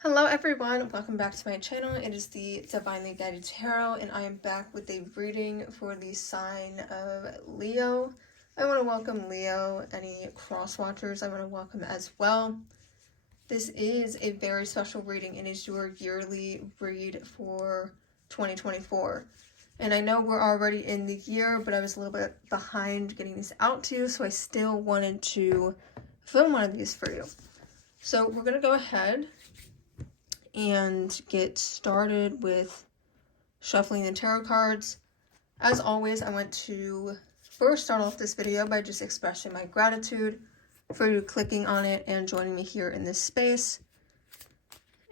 Hello everyone, welcome back to my channel. It is the Divinely Guided Tarot and I am back with a reading for the sign of Leo. I want to welcome Leo, any cross watchers I want to welcome as well. This is a very special reading. It is your yearly read for 2024. And I know we're already in the year, but I was a little bit behind getting these out to you, so I still wanted to film one of these for you. So we're going to go ahead and get started with shuffling the tarot cards. As always, I want to first start off this video by just expressing my gratitude for you clicking on it and joining me here in this space.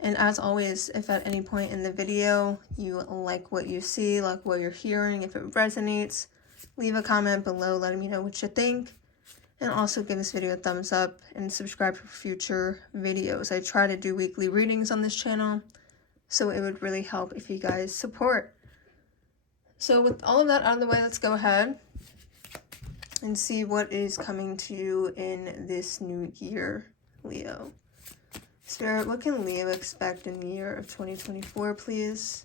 And as always, if at any point in the video you like what you see, like what you're hearing, if it resonates, leave a comment below letting me know what you think. And also give this video a thumbs up and subscribe for future videos. I try to do weekly readings on this channel, so it would really help if you guys support. So with all of that out of the way, let's go ahead and see what is coming to you in this new year, Leo. Spirit, what can Leo expect in the year of 2024, please?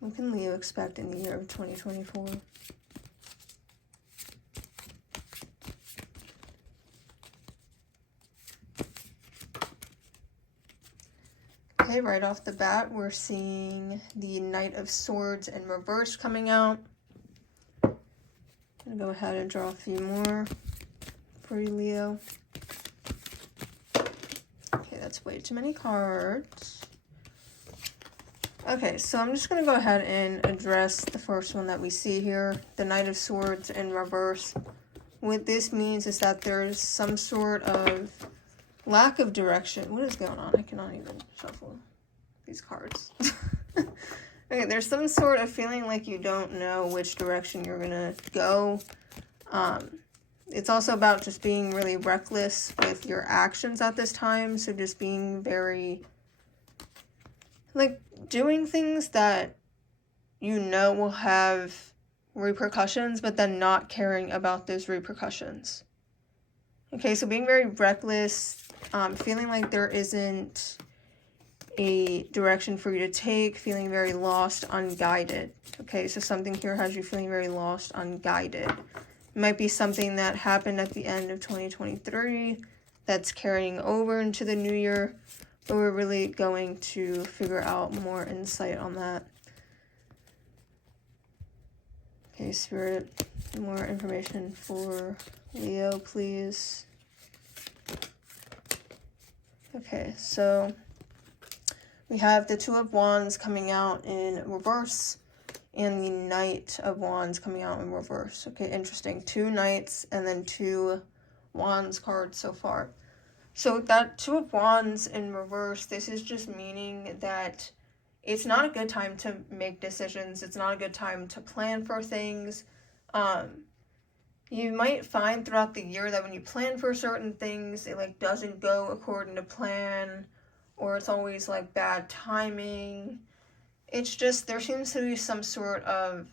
What can Leo expect in the year of 2024? Okay, right off the bat, we're seeing the Knight of Swords in reverse coming out. I'm going to go ahead and draw a few more for you, Leo. Okay, that's way too many cards. Okay, so I'm just going to go ahead and address the first one that we see here, the Knight of Swords in reverse. What this means is that there's some sort of lack of direction. What is going on? I cannot even shuffle these cards. Okay, there's some sort of feeling like you don't know which direction you're going to go. It's also about just being really reckless with your actions at this time. So just being very, like, doing things that you know will have repercussions, but then not caring about those repercussions. Okay, so being very reckless, feeling like there isn't a direction for you to take, feeling very lost, unguided. Okay, so something here has you feeling very lost, unguided. It might be something that happened at the end of 2023 that's carrying over into the new year, but we're really going to figure out more insight on that. Okay, Spirit, more information for Leo, please. Okay, so we have the Two of Wands coming out in reverse and the Knight of Wands coming out in reverse. Okay, interesting. 2 Knights and then 2 Wands cards so far. So that Two of Wands in reverse, this is just meaning that it's not a good time to make decisions. It's not a good time to plan for things. You might find throughout the year that when you plan for certain things, it like doesn't go according to plan, or it's always like bad timing. It's just, there seems to be some sort of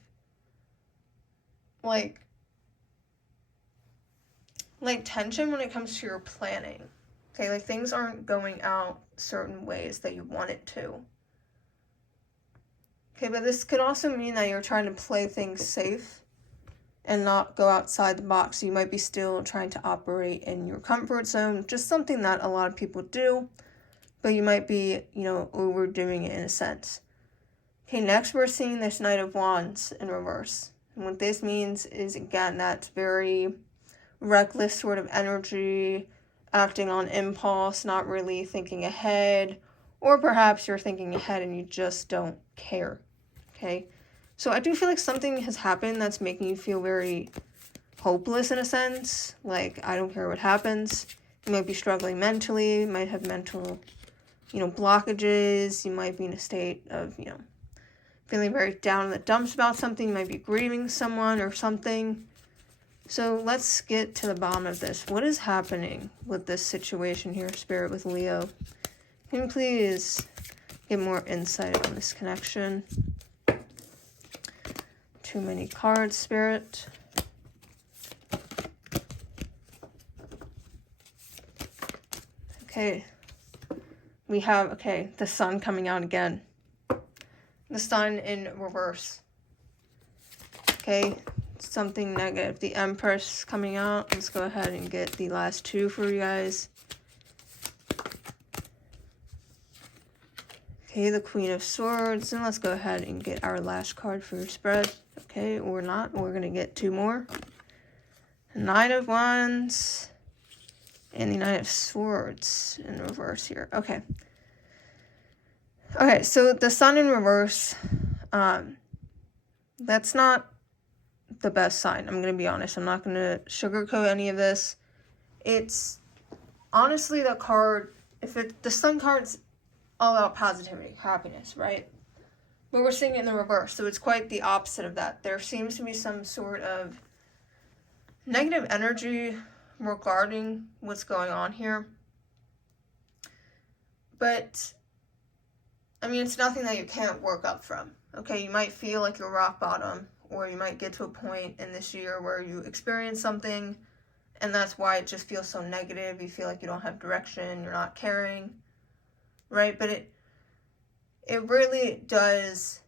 like tension when it comes to your planning. Okay, like things aren't going out certain ways that you want it to. Okay, but this could also mean that you're trying to play things safe and not go outside the box. So you might be still trying to operate in your comfort zone, just something that a lot of people do, but you might be, overdoing it in a sense. Okay, next we're seeing this Knight of Wands in reverse. And what this means is, again, that's very reckless sort of energy, acting on impulse, not really thinking ahead, or perhaps you're thinking ahead and you just don't care, okay? So I do feel like something has happened that's making you feel very hopeless in a sense, like I don't care what happens. You might be struggling mentally, you might have mental, blockages, you might be in a state of, feeling very down in the dumps about something, you might be grieving someone or something. So let's get to the bottom of this. What is happening with this situation here, Spirit, with Leo? Can you please get more insight on this connection? Too many cards, Spirit. Okay. We have, okay, the Sun coming out again. The Sun in reverse. Okay, something negative. The Empress coming out. Let's go ahead and get the last two for you guys. Okay, the Queen of Swords. And let's go ahead and get our last card for your spread. Okay, or not. We're going to get two more. Knight of Wands. And the Knight of Swords in reverse here. Okay. Okay, so the Sun in reverse. That's not the best sign. I'm going to be honest. I'm not going to sugarcoat any of this. It's honestly the card, the Sun card's all about positivity, happiness, right? But we're seeing it in the reverse, so it's quite the opposite of that. There seems to be some sort of negative energy regarding what's going on here. But, I mean, it's nothing that you can't work up from. Okay, you might feel like you're rock bottom, or you might get to a point in this year where you experience something, and that's why it just feels so negative. You feel like you don't have direction, you're not caring, right? But it really does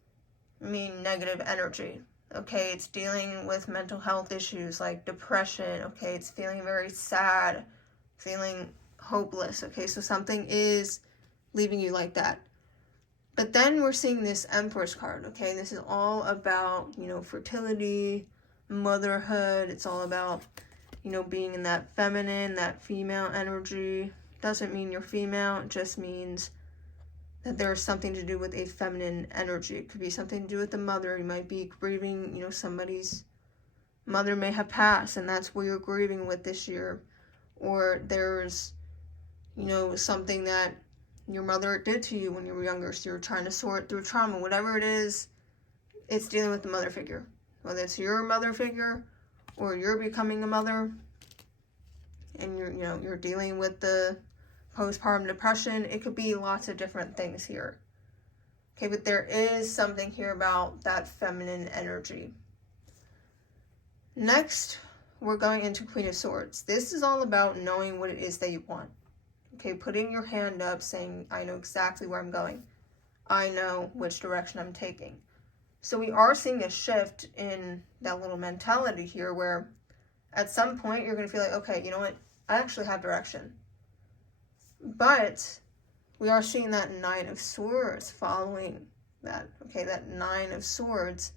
mean negative energy, okay? It's dealing with mental health issues like depression, okay? It's feeling very sad, feeling hopeless, okay? So something is leaving you like that. But then we're seeing this Empress card, okay? This is all about, fertility, motherhood. It's all about, being in that feminine, that female energy. Doesn't mean you're female. It just means that there's something to do with a feminine energy. It could be something to do with the mother. You might be grieving, somebody's mother may have passed, and that's what you're grieving with this year. Or there's, something that your mother did to you when you were younger, so you're trying to sort through trauma. Whatever it is, it's dealing with the mother figure. Whether it's your mother figure or you're becoming a mother and you're dealing with the postpartum depression. It could be lots of different things here. Okay, but there is something here about that feminine energy. Next, we're going into Queen of Swords. This is all about knowing what it is that you want. Okay, putting your hand up, saying, I know exactly where I'm going. I know which direction I'm taking. So we are seeing a shift in that little mentality here where at some point you're going to feel like, okay, you know what? I actually have direction. But we are seeing that Knight of Swords following that. Okay, that Nine of Swords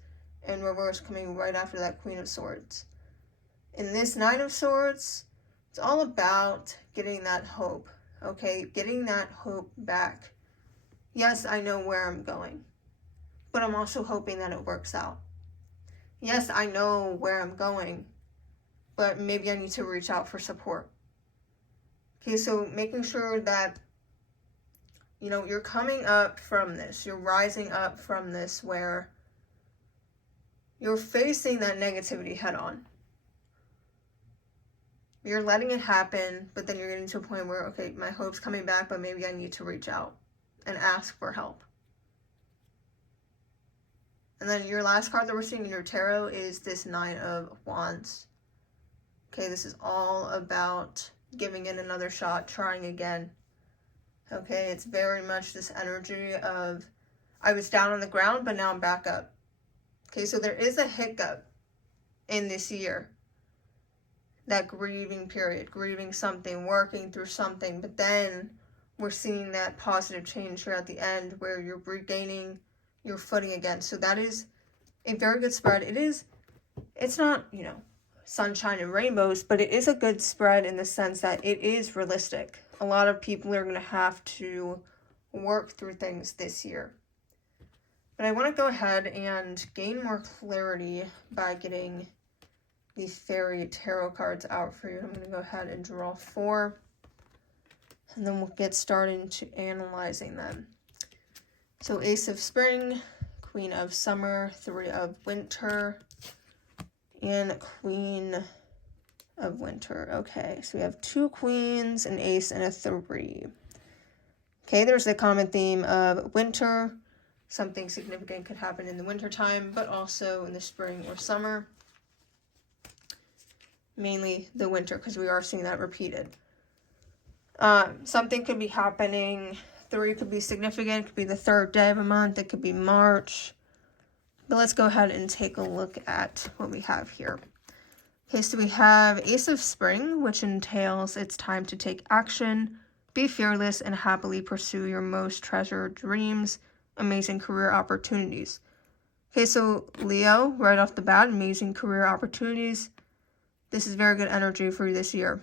in reverse coming right after that Queen of Swords. In this Nine of Swords, it's all about getting that hope. Okay, getting that hope back. Yes, I know where I'm going, but I'm also hoping that it works out. Yes, I know where I'm going, but maybe I need to reach out for support. Okay, so making sure that, you're coming up from this, you're rising up from this where you're facing that negativity head on. You're letting it happen, but then you're getting to a point where, okay, my hope's coming back, but maybe I need to reach out and ask for help. And then your last card that we're seeing in your tarot is this Nine of Wands. Okay, this is all about giving it another shot, trying again. Okay, it's very much this energy of, I was down on the ground, but now I'm back up. Okay, so there is a hiccup in this year. That grieving period, grieving something, working through something, but then we're seeing that positive change here at the end where you're regaining your footing again. So that is a very good spread. It's not, sunshine and rainbows, but it is a good spread in the sense that it is realistic. A lot of people are going to have to work through things this year. But I want to go ahead and gain more clarity by getting these fairy tarot cards out for you. I'm going to go ahead and draw 4, and then we'll get started into analyzing them. So Ace of Spring, Queen of Summer, 3 of Winter, and Queen of Winter. Okay, so we have 2 queens, an ace, and a 3. Okay, there's the common theme of winter. Something significant could happen in the winter time, but also in the spring or summer. Mainly the winter, because we are seeing that repeated. Something could be happening. 3 could be significant. It could be the 3rd day of a month. It could be March. But let's go ahead and take a look at what we have here. Okay, so we have Ace of Spring, which entails it's time to take action, be fearless, and happily pursue your most treasured dreams, amazing career opportunities. Okay, so Leo, right off the bat, amazing career opportunities. This is very good energy for you this year.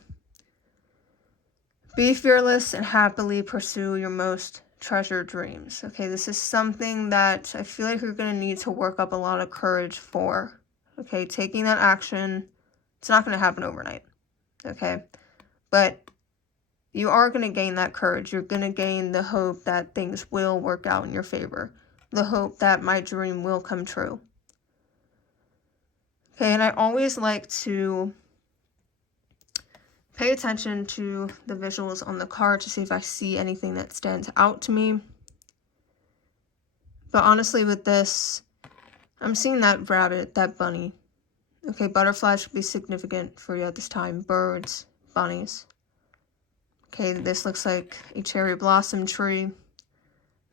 Be fearless and happily pursue your most treasured dreams. Okay, this is something that I feel like you're going to need to work up a lot of courage for. Okay, taking that action, it's not going to happen overnight. Okay, but you are going to gain that courage. You're going to gain the hope that things will work out in your favor. The hope that my dream will come true. Okay, and I always like to pay attention to the visuals on the card to see if I see anything that stands out to me. But honestly, with this, I'm seeing that rabbit, that bunny. Okay, butterflies should be significant for you at this time. Birds, bunnies. Okay, this looks like a cherry blossom tree.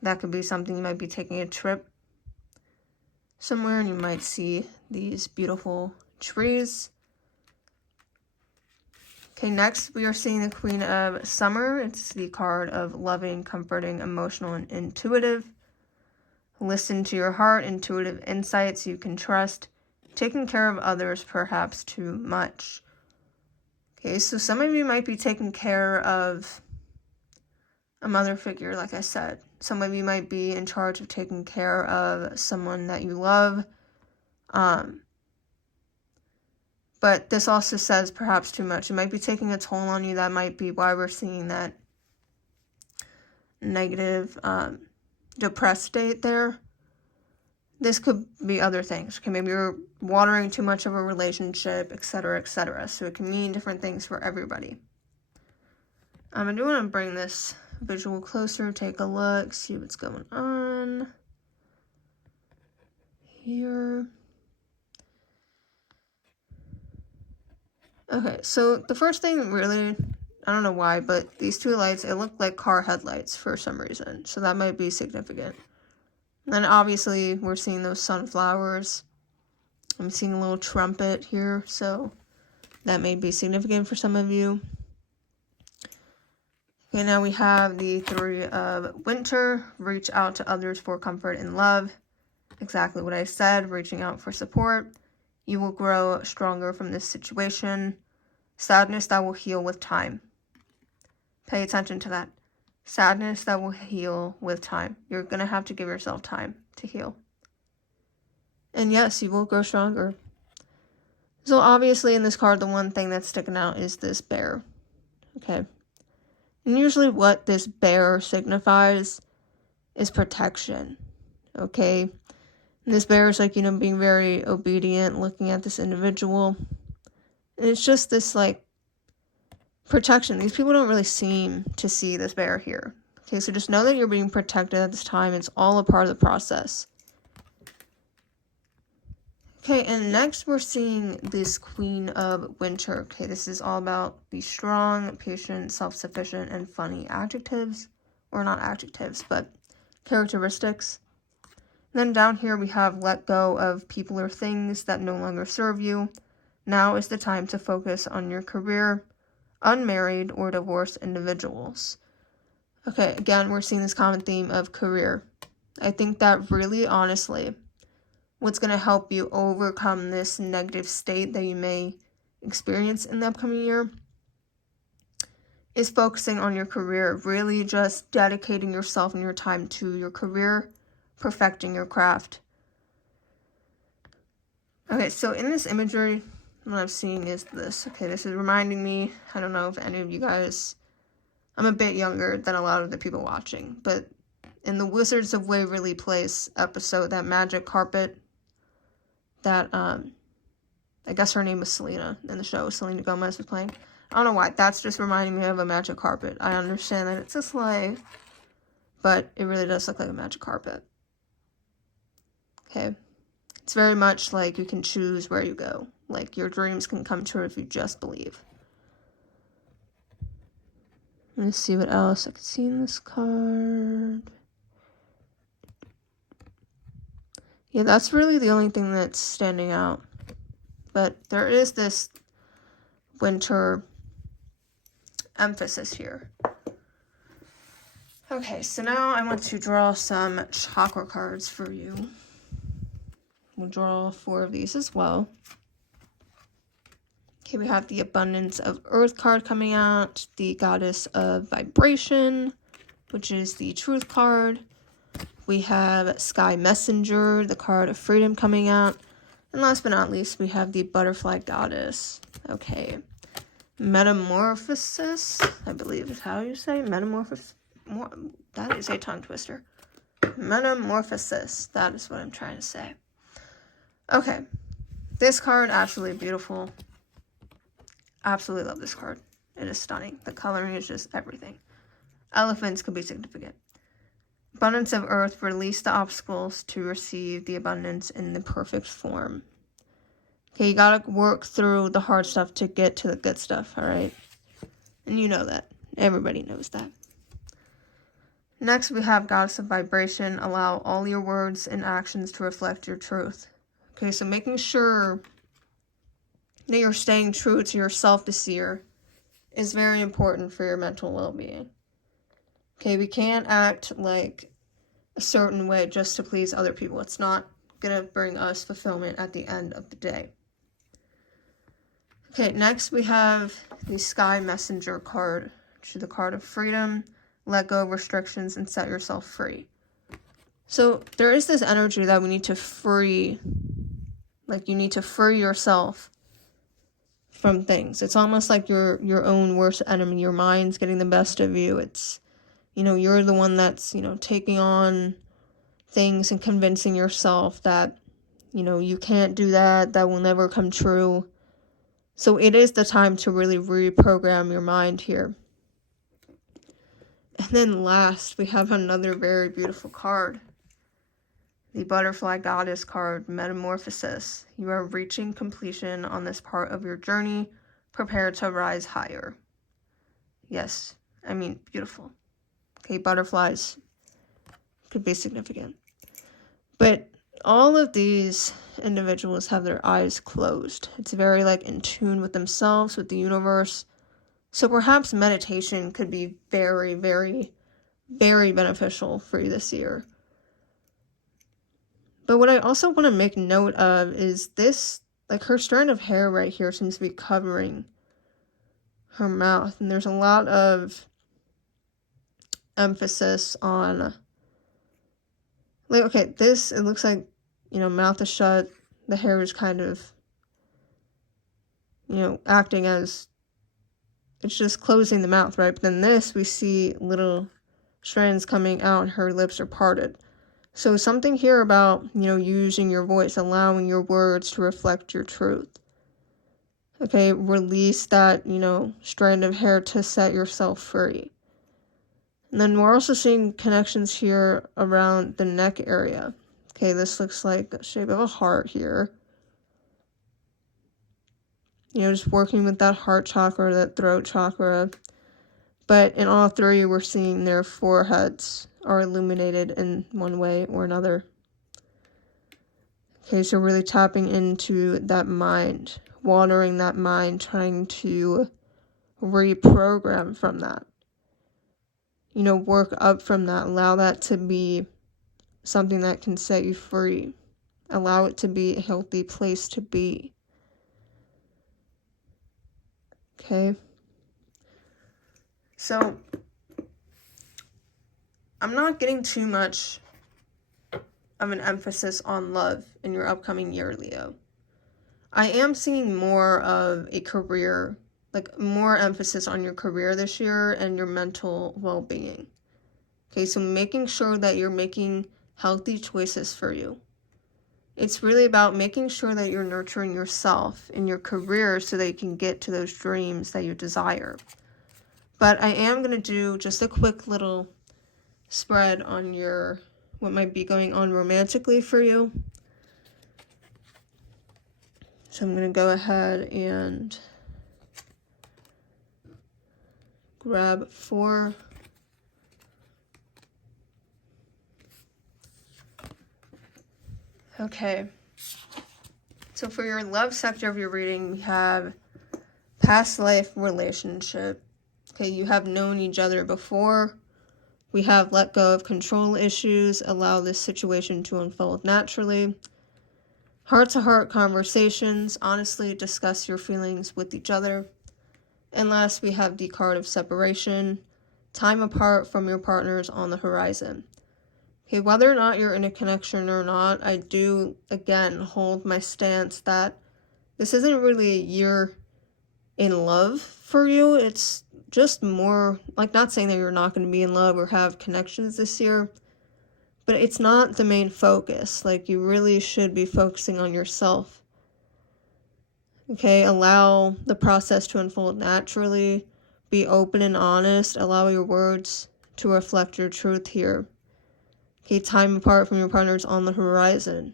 That could be something you might be taking a trip somewhere and you might see these beautiful trees. Okay, next we are seeing the Queen of Summer. It's the card of loving, comforting, emotional, and intuitive. Listen to your heart, intuitive insights you can trust. Taking care of others, perhaps too much. Okay, so some of you might be taking care of a mother figure, like I said. Some of you might be in charge of taking care of someone that you love. But this also says perhaps too much. It might be taking a toll on you. That might be why we're seeing that negative, depressed state there. This could be other things. Okay, maybe you're watering too much of a relationship, etc., etc. So it can mean different things for everybody. I do want to bring this visual closer, take a look, see what's going on here. Okay, so the first thing really, I don't know why, but these 2 lights, it looked like car headlights for some reason. So that might be significant. And then obviously we're seeing those sunflowers. I'm seeing a little trumpet here, so that may be significant for some of you. Okay, now we have the 3 of Winter. Reach out to others for comfort and love. Exactly what I said, reaching out for support. You will grow stronger from this situation. Sadness that will heal with time. Pay attention to that. Sadness that will heal with time. You're going to have to give yourself time to heal. And yes, you will grow stronger. So obviously in this card, the one thing that's sticking out is this bear. Okay. And usually what this bear signifies is protection. Okay. And this bear is like, being very obedient, looking at this individual. And it's just this, like, protection. These people don't really seem to see this bear here. Okay, so just know that you're being protected at this time. It's all a part of the process. Okay, and next we're seeing this Queen of Winter. Okay, this is all about the strong, patient, self-sufficient, and funny adjectives. Or not adjectives, but characteristics. And then down here we have let go of people or things that no longer serve you. Now is the time to focus on your career, unmarried or divorced individuals. Okay, again, we're seeing this common theme of career. I think that really, honestly, what's going to help you overcome this negative state that you may experience in the upcoming year is focusing on your career, really just dedicating yourself and your time to your career, perfecting your craft. Okay, so in this imagery, what I'm seeing is this. Okay, this is reminding me, I don't know if any of you guys, I'm a bit younger than a lot of the people watching, but in the Wizards of Waverly Place episode, that magic carpet, that, I guess her name was Selena in the show, Selena Gomez was playing. I don't know why, that's just reminding me of a magic carpet. I understand that it's a sleigh, but it really does look like a magic carpet. Okay. It's very much like you can choose where you go. Like, your dreams can come true if you just believe. Let me see what else I can see in this card. Yeah, that's really the only thing that's standing out. But there is this winter emphasis here. Okay, so now I want to draw some chakra cards for you. We'll draw 4 of these as well. Okay, we have the Abundance of Earth card coming out, the Goddess of Vibration, which is the Truth card. We have Sky Messenger, the card of Freedom coming out. And last but not least, we have the Butterfly Goddess. Okay. Metamorphosis, I believe is how you say metamorphosis. That is a tongue twister. Metamorphosis, that is what I'm trying to say. Okay. This card, absolutely beautiful. Absolutely love this card. It is stunning. The coloring is just everything. Elephants could be significant. Abundance of Earth, release the obstacles to receive the abundance in the perfect form. Okay, you gotta work through the hard stuff to get to the good stuff, alright? And you know that. Everybody knows that. Next, we have Goddess of Vibration. Allow all your words and actions to reflect your truth. Okay, so making sure that you're staying true to yourself this year is very important for your mental well-being. Okay, we can't act like a certain way just to please other people. It's not gonna bring us fulfillment at the end of the day. Okay, next we have the Sky Messenger card, which is the card of freedom. Let go of restrictions and set yourself free. So there is this energy that we need to free, like you need to free yourself from things. It's almost like your own worst enemy. Your mind's getting the best of you. It's, you're the one that's, taking on things and convincing yourself that, you can't do that, that will never come true. So it is the time to really reprogram your mind here. And then last, we have another very beautiful card. The Butterfly Goddess card, Metamorphosis. You are reaching completion on this part of your journey. Prepare to rise higher. Yes, beautiful. Okay, butterflies could be significant. But all of these individuals have their eyes closed. It's very in tune with themselves, with the universe. So perhaps meditation could be very, very, very beneficial for you this year. But what I also want to make note of is this, her strand of hair right here seems to be covering her mouth. And there's a lot of emphasis on, it looks like, mouth is shut. The hair is kind of, acting as, it's just closing the mouth, right? But then this, we see little strands coming out and her lips are parted. So something here about, using your voice, allowing your words to reflect your truth. Okay, release that, strand of hair to set yourself free. And then we're also seeing connections here around the neck area. Okay, this looks like the shape of a heart here. Just working with that heart chakra, that throat chakra. But in all 3, we're seeing their foreheads are illuminated in one way or another. Okay, so really tapping into that mind, watering that mind, trying to reprogram from that. Work up from that, allow that to be something that can set you free. Allow it to be a healthy place to be. Okay? So, I'm not getting too much of an emphasis on love in your upcoming year, Leo. I am seeing more of a career, more emphasis on your career this year and your mental well-being. Okay, so making sure that you're making healthy choices for you. It's really about making sure that you're nurturing yourself in your career so that you can get to those dreams that you desire. But I am going to do just a quick little spread on what might be going on romantically for you. So I'm going to go ahead and grab 4. Okay. So for your love sector of your reading, we have past life relationship. Okay, you have known each other before. We have let go of control issues, allow this situation to unfold naturally. Heart-to-heart conversations, honestly discuss your feelings with each other. And last, we have the card of separation, time apart from your partners on the horizon. Okay, whether or not you're in a connection or not, I do, again, hold my stance that this isn't really a year in love for you. It's just more, like, not saying that you're not going to be in love or have connections this year, but it's not the main focus. Like, you really should be focusing on yourself. Okay, allow the process to unfold naturally. Be open and honest. Allow your words to reflect your truth here. Okay, time apart from your partners on the horizon.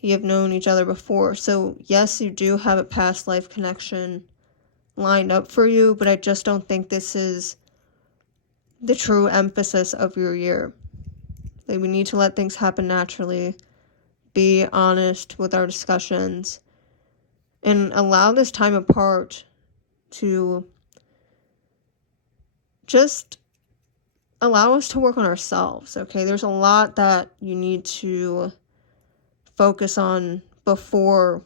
You have known each other before. So, yes, you do have a past life connection lined up for you, but I just don't think this is the true emphasis of your year. Like, we need to let things happen naturally, be honest with our discussions, and allow this time apart to just allow us to work on ourselves, okay? There's a lot that you need to focus on before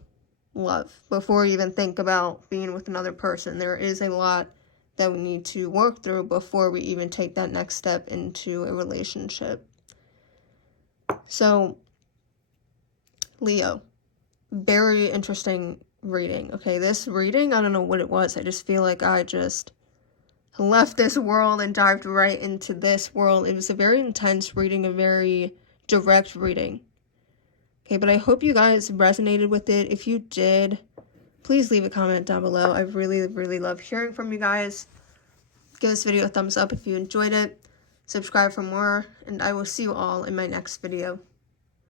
love, before you even think about being with another person. There is a lot that we need to work through before we even take that next step into a relationship. So, Leo, very interesting reading, okay? This reading, I don't know what it was. I just feel like I just left this world and dived right into this world. It was a very intense reading, a very direct reading. Okay, but I hope you guys resonated with it. If you did, please leave a comment down below. I really, really love hearing from you guys. Give this video a thumbs up if you enjoyed it. Subscribe for more, and I will see you all in my next video.